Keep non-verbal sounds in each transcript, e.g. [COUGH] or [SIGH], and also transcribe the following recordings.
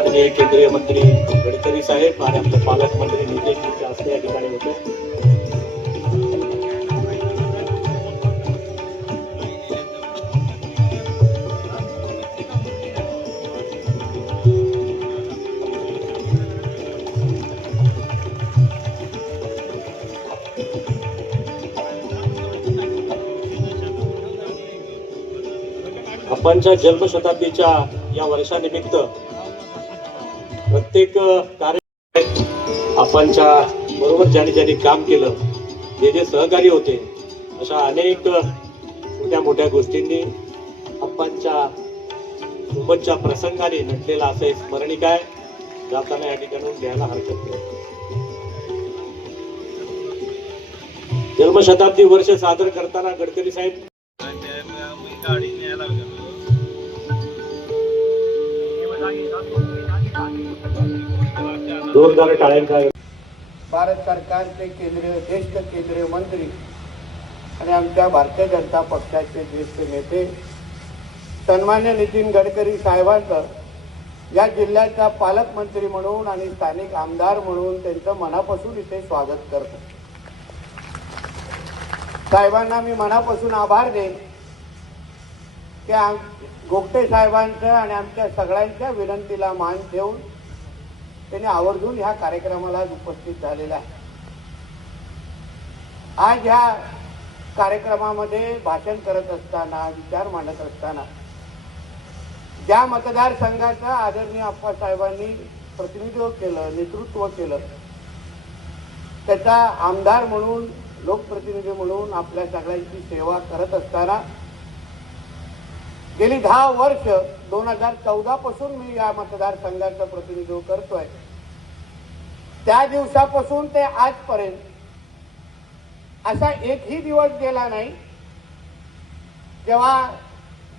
माननीय केंद्रीय मंत्री गडकरी साहेब आणि आमचे पालकमंत्री नितेश या ठिकाणी होते आपणच्या जन्मशताब्दीच्या या वर्षानिमित्त प्रत्येक कार्य आपणच्या बरोबर ज्याने ज्याने काम केलं जे जे सहकारी होते अशा अनेक मोठ्या मोठ्या गोष्टींनी आप्पांच्या सोबतच्या प्रसंगाने नटलेला असं एक स्मरणिक आहे जाताना या ठिकाणून घ्यायला हरकत नाही जन्मशताब्दी वर्ष सादर करताना गडकरी साहेब टाळेल भारत सरकारचे केंद्रीय ज्येष्ठ केंद्रीय मंत्री आणि आमच्या भारतीय जनता पक्षाचे ज्येष्ठ नेते सन्मान्य नितीन गडकरी साहेबांचं या जिल्ह्याचा पालकमंत्री म्हणून आणि स्थानिक आमदार म्हणून त्यांचं मनापासून इथे स्वागत करतो साहेबांना मी मनापासून आभार देईन की गोपटे साहेबांचं आणि आमच्या सगळ्यांच्या विनंतीला मान ठेवून त्यांनी आवर्जून ह्या कार्यक्रमाला उपस्थित झालेला आहे आज ह्या कार्यक्रमामध्ये भाषण करत असताना विचार मांडत असताना ज्या मतदारसंघाचं आदरणीय आप्पासाहेबांनी प्रतिनिधित्व केलं नेतृत्व केलं त्याचा आमदार म्हणून लोकप्रतिनिधी म्हणून आपल्या सगळ्यांची सेवा करत असताना गेली दहा वर्ष दोन हजार पासून मी या मतदारसंघाचं प्रतिनिधित्व करतोय त्या दिवसापासून ते आजपर्यंत असा एकही दिवस गेला नाही तेव्हा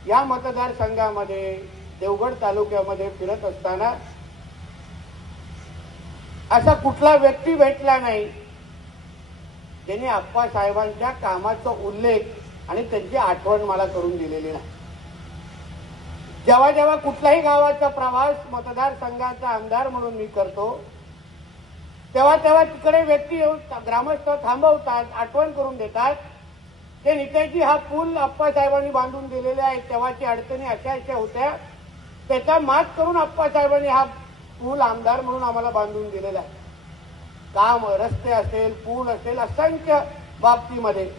या मतदारसंघामध्ये देवगड तालुक्यामध्ये फिरत असताना असा कुठला व्यक्ती भेटला नाही ज्यांनी साहेबांच्या कामाचा उल्लेख आणि त्यांची आठवण मला करून दिलेली नाही जेव्हा जेव्हा कुठल्याही गावाचा प्रवास मतदारसंघाचा आमदार म्हणून मी करतो तेव्हा तेव्हा तिकडे व्यक्ती येऊन ग्रामस्थ थांबवतात आठवण करून देतात ते नितायची हा पूल आप्पासाहेबांनी बांधून दिलेले आहे तेव्हाची अडचणी अशा अशा होत्या त्याचा मात करून आप्पासाहेबांनी हा पूल आमदार म्हणून आम्हाला बांधून दिलेला आहे काम रस्ते असेल पूल असेल असंख्य बाबतीमध्ये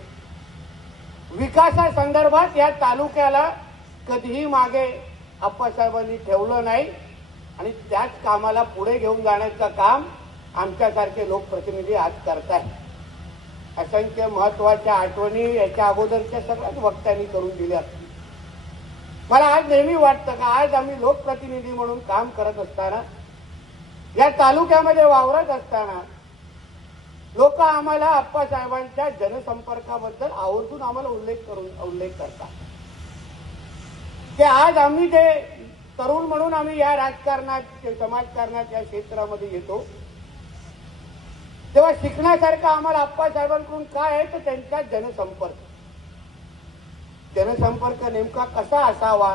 विकासासंदर्भात या तालुक्याला कधीही मागे आप्पासाहेबांनी ठेवलं नाही आणि त्याच कामाला पुढे घेऊन जाण्याचं काम आमच्यासारखे लोकप्रतिनिधी आज करतात असंख्य महत्वाच्या आठवणी याच्या अगोदरच्या सगळ्याच वक्त्यांनी करून दिल्या मला आज नेहमी वाटतं का आज आम्ही लोकप्रतिनिधी म्हणून काम करत असताना या तालुक्यामध्ये वावरत असताना लोक आम्हाला आप्पासाहेबांच्या जनसंपर्काबद्दल आवर्जून आम्हाला उल्लेख करून उल्लेख करतात ते आज आम्ही जे तरुण म्हणून आम्ही या राजकारणात समाजकारणात या क्षेत्रामध्ये येतो तेव्हा शिकण्यासारखं आम्हाला आप्पासाहेबांकडून काय आहे तर त्यांचा जनसंपर्क जनसंपर्क नेमका कसा असावा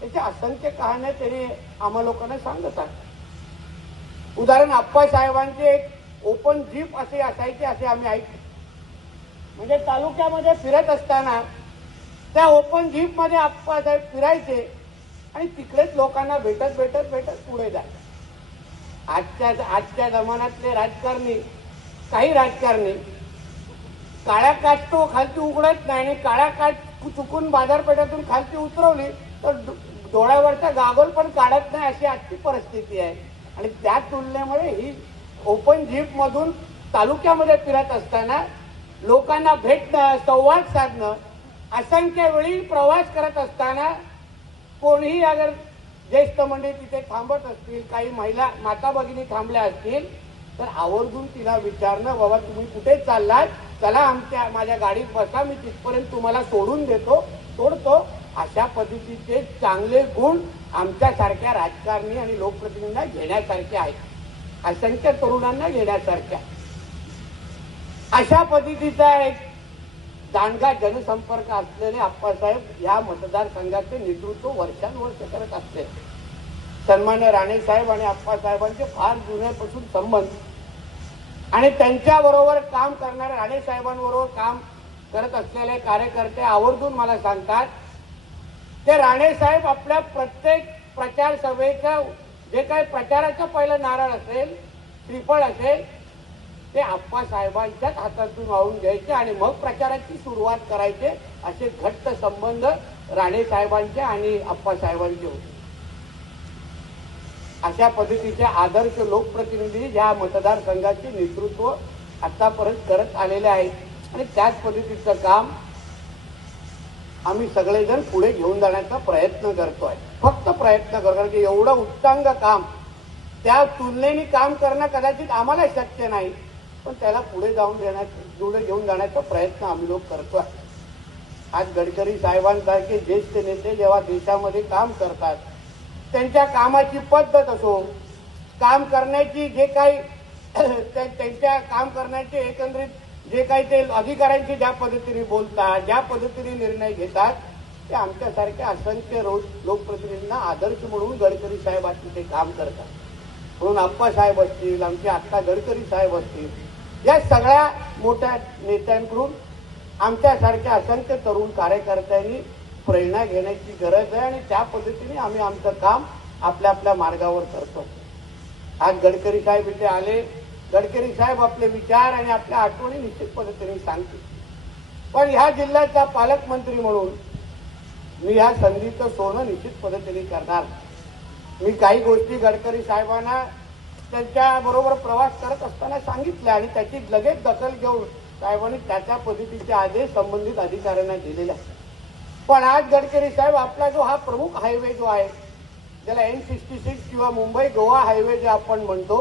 त्याच्या असंख्य कहाण्या त्यांनी आम्हा लोकांना सांगतात उदाहरण आप्पासाहेबांचे एक ओपन जीप असे असायचे असे आम्ही ऐकले म्हणजे तालुक्यामध्ये फिरत असताना त्या ओपन जीपमध्ये आप्पासाहेब फिरायचे आणि तिकडेच लोकांना भेटत भेटत भेटत पुढे जायचं आजच्या आजच्या जमान्यातले राजकारणी काही राजकारणी काळ्या काट तो खालती उघडत नाही आणि काळ्या काट चुकून बाजारपेठातून खालती उतरवली तर डोळ्यावरचा गागोल पण काढत नाही अशी आजची परिस्थिती आहे आणि त्या तुलनेमध्ये ही ओपन जीपमधून तालुक्यामध्ये फिरत असताना लोकांना भेटणं संवाद साधणं असंख्य वेळी प्रवास करत असताना कोणीही अगर ज्येष्ठ मंडळी तिथे थांबत असतील काही महिला माता भगिनी थांबल्या असतील तर आवर्जून तिला विचारणं बाबा तुम्ही कुठे चाललात चला आमच्या माझ्या गाडीत बसा मी तिथपर्यंत तुम्हाला सोडून देतो सोडतो अशा पद्धतीचे चांगले गुण आमच्यासारख्या राजकारणी आणि लोकप्रतिनिधींना घेण्यासारखे आहेत असंख्य तरुणांना घेण्यासारखे अशा पद्धतीचा एक दांडगा जनसंपर्क असलेले आप्पासाहेब या मतदारसंघाचे नेतृत्व वर्षानुवर्ष करत असते सन्मान्य राणे साहेब आणि साहेबांचे फार जुन्यापासून संबंध आणि त्यांच्याबरोबर काम करणाऱ्या राणे साहेबांबरोबर काम करत असलेले कार्यकर्ते आवर्जून मला सांगतात ते राणे साहेब आपल्या प्रत्येक प्रचार सभेच्या जे काही प्रचाराचं पहिलं नारळ असेल त्रिफळ असेल ते आप्पासाहेबांच्याच हातातून वाहून घ्यायचे आणि मग प्रचाराची सुरुवात करायचे असे घट्ट संबंध राणे साहेबांचे आणि आप्पासाहेबांचे होते अशा पद्धतीचे आदर्श लोकप्रतिनिधी या मतदारसंघाचे नेतृत्व आतापर्यंत करत आलेले आहेत आणि त्याच पद्धतीचं काम आम्ही सगळेजण पुढे घेऊन जाण्याचा प्रयत्न करतोय फक्त प्रयत्न करतो कारण की एवढं उत्तांग काम त्या तुलनेने काम करणं कदाचित आम्हाला शक्य नाही पण त्याला पुढे जाऊन देण्या पुढे घेऊन जाण्याचा प्रयत्न आम्ही लोक आहे आज गडकरी साहेबांसारखे ज्येष्ठ नेते जेव्हा देशामध्ये काम करतात त्यांच्या कामाची पद्धत असो काम करण्याची जे काही [CLEARS THROAT] त्यांच्या काम करण्याचे एकंदरीत जे काही ते अधिकाऱ्यांशी ज्या पद्धतीने बोलतात ज्या पद्धतीने निर्णय घेतात ते आमच्यासारख्या असंख्य रोज लोकप्रतिनिधींना आदर्श म्हणून गडकरी साहेबांचे ते काम करतात म्हणून अप्पासाहेब साहेब असतील आमचे आत्ता गडकरी साहेब असतील या सगळ्या मोठ्या नेत्यांकडून आमच्यासारख्या असंख्य तरुण कार्यकर्त्यांनी प्रेरणा घेण्याची गरज आहे आणि त्या पद्धतीने आम्ही आमचं काम आपल्या आपल्या मार्गावर करतो आज गडकरी साहेब इथे आले गडकरी साहेब आपले विचार आणि आपल्या आठवणी निश्चित पद्धतीने सांगतील पण ह्या जिल्ह्याचा पालकमंत्री म्हणून मी ह्या संधीचं सोनं निश्चित पद्धतीने करणार मी काही गोष्टी गडकरी साहेबांना त्यांच्याबरोबर प्रवास करत असताना सांगितल्या आणि त्याची लगेच दखल घेऊन साहेबांनी त्याच्या पद्धतीचे आदेश संबंधित अधिकाऱ्यांना दिलेले आहेत पण आज गडकरी साहेब आपला जो हा प्रमुख हायवे जो आहे ज्याला एन सिक्स्टी सिक्स किंवा मुंबई गोवा हायवे जे आपण म्हणतो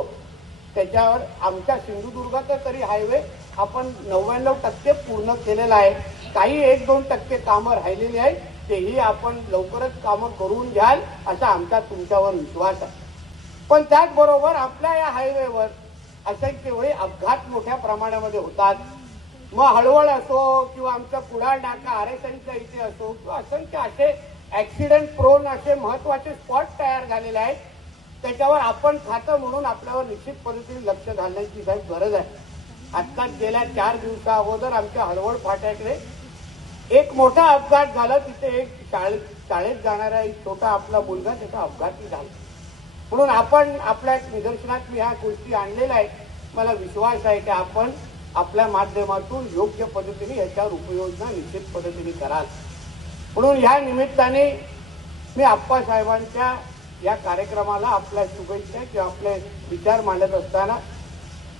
त्याच्यावर आमच्या सिंधुदुर्गाचा तरी हायवे आपण नव्याण्णव टक्के पूर्ण केलेला आहे काही एक दोन टक्के कामं राहिलेली आहेत तेही आपण लवकरच कामं करून घ्याल असा आमचा तुमच्यावर विश्वास आहे पण त्याचबरोबर आपल्या या हायवेवर असे केवळ अपघात मोठ्या प्रमाणामध्ये होतात मग हळवळ असो किंवा आमचा कुडाळ नाका आरेसरीचा इथे असो किंवा असंख्य असे ऍक्सिडेंट प्रोन असे महत्वाचे स्पॉट तयार झालेले आहेत त्याच्यावर आपण खातं म्हणून आपल्यावर निश्चित पद्धतीने लक्ष घालण्याची काही गरज आहे आत्ताच गेल्या चार दिवसा अगोदर आमच्या हळवळ फाट्याकडे एक मोठा अपघात झाला तिथे एक शाळेत शाळेत जाणारा एक छोटा आपला मुलगा त्याचा अपघाती झाला म्हणून आपण आपल्या निदर्शनात मी ह्या गोष्टी आणलेल्या आहेत मला विश्वास आहे की आपण आपल्या माध्यमातून योग्य पद्धतीने याच्यावर उपयोजना निश्चित पद्धतीने कराल म्हणून या निमित्ताने मी आप्पासाहेबांच्या या कार्यक्रमाला आपल्या शुभेच्छा किंवा आपले विचार मांडत असताना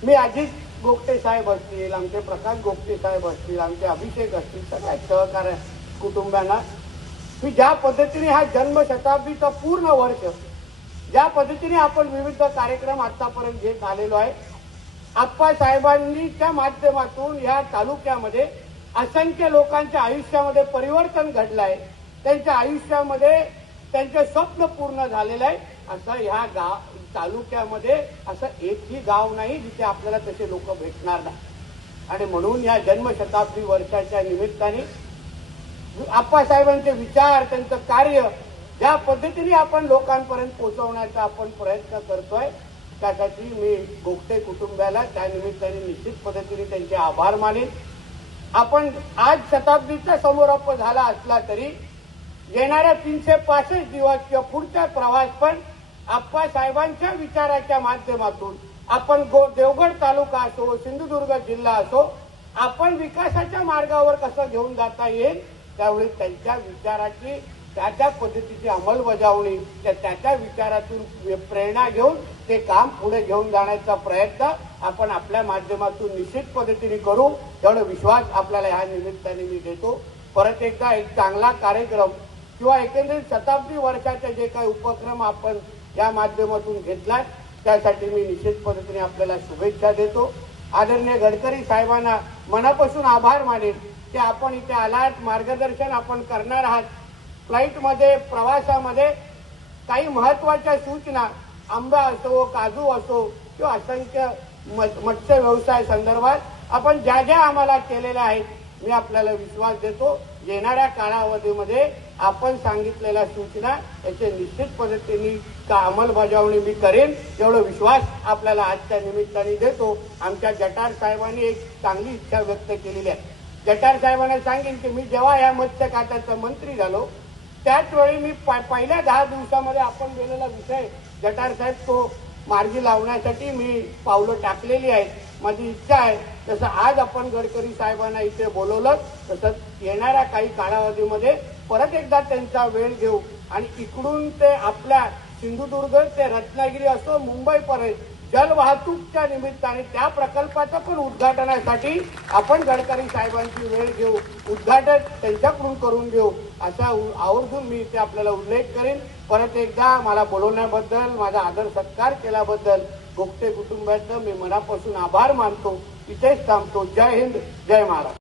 मी अजित गोपटे साहेब असतील आमचे प्रकाश गोपटे साहेब असतील आमचे अभिषेक असतील सगळ्या सहकार्य कुटुंबांना मी ज्या पद्धतीने हा जन्मशताब्दीचा पूर्ण वर्ष ज्या पद्धतीने आपण विविध कार्यक्रम आतापर्यंत घेत आलेलो आहे त्या माध्यमातून या तालुक्यामध्ये असंख्य लोकांच्या आयुष्यामध्ये परिवर्तन घडलंय त्यांच्या आयुष्यामध्ये त्यांचे स्वप्न पूर्ण झालेलं आहे असं ह्या गाव तालुक्यामध्ये असं एकही गाव नाही जिथे आपल्याला तसे लोक भेटणार नाही आणि म्हणून या जन्मशताब्दी वर्षाच्या निमित्ताने आप्पासाहेबांचे विचार त्यांचं कार्य ज्या पद्धतीने आपण लोकांपर्यंत पोहोचवण्याचा आपण प्रयत्न करतोय त्यासाठी मी गोगटे कुटुंबाला त्यानिमित्ताने निश्चित पद्धतीने त्यांचे आभार मानेन आपण आज शताब्दीचा समोरप झाला असला तरी येणाऱ्या तीनशे पासष्ट दिवस किंवा पुढचा प्रवास पण आप्पासाहेबांच्या विचाराच्या माध्यमातून आपण देवगड तालुका असो सिंधुदुर्ग जिल्हा असो आपण विकासाच्या मार्गावर कसं घेऊन जाता येईल त्यावेळी त्यांच्या विचाराची त्या त्या पद्धतीची अंमलबजावणी त्या त्या विचारातून प्रेरणा घेऊन ते काम पुढे घेऊन जाण्याचा प्रयत्न आपण आपल्या माध्यमातून निश्चित पद्धतीने करू तेवढा विश्वास आपल्याला ह्या निमित्ताने मी देतो परत एकदा एक चांगला कार्यक्रम किंवा एकंदरीत शताब्दी वर्षाचे जे काही उपक्रम आपण या माध्यमातून घेतलाय त्यासाठी मी निश्चित पद्धतीने आपल्याला शुभेच्छा देतो आदरणीय गडकरी साहेबांना मनापासून आभार मानेन की आपण इथे आलात मार्गदर्शन आपण करणार आहात फ्लाईटमध्ये प्रवासामध्ये काही महत्वाच्या सूचना आंबा असो काजू असो किंवा असंख्य मत्स्य व्यवसाय संदर्भात आपण ज्या ज्या आम्हाला केलेल्या आहेत मी आपल्याला विश्वास देतो येणाऱ्या कालावधीमध्ये आपण सांगितलेल्या सूचना याचे निश्चित पद्धतीने अंमलबजावणी मी करेन एवढा विश्वास आपल्याला आजच्या निमित्ताने देतो आमच्या जटार साहेबांनी एक चांगली इच्छा व्यक्त केलेली आहे जटार साहेबांना सांगेन की मी जेव्हा या मत्स्य खात्याचा मंत्री झालो त्याच वेळी मी पहिल्या दहा दिवसामध्ये आपण गेलेला विषय जटार साहेब तो मार्गी लावण्यासाठी मी पावलं टाकलेली आहेत माझी इच्छा आहे तसं आज आपण गडकरी साहेबांना इथे बोलवलं तसंच येणाऱ्या काही कालावधीमध्ये परत एकदा त्यांचा वेळ घेऊ आणि इकडून ते आपल्या सिंधुदुर्ग ते रत्नागिरी असो मुंबईपर्यंत जलवाहतूकच्या निमित्ताने त्या प्रकल्पाचं पण उद्घाटनासाठी आपण गडकरी साहेबांची वेळ घेऊ उद्घाटन त्यांच्याकडून करून घेऊ असा आवर्जून मी इथे आपल्याला उल्लेख करेन परत एकदा मला बोलवण्याबद्दल माझा आदर सत्कार केल्याबद्दल गोगटे कुटुंबाचं मी मनापासून आभार मानतो इथेच थांबतो जय हिंद जय महाराष्ट्र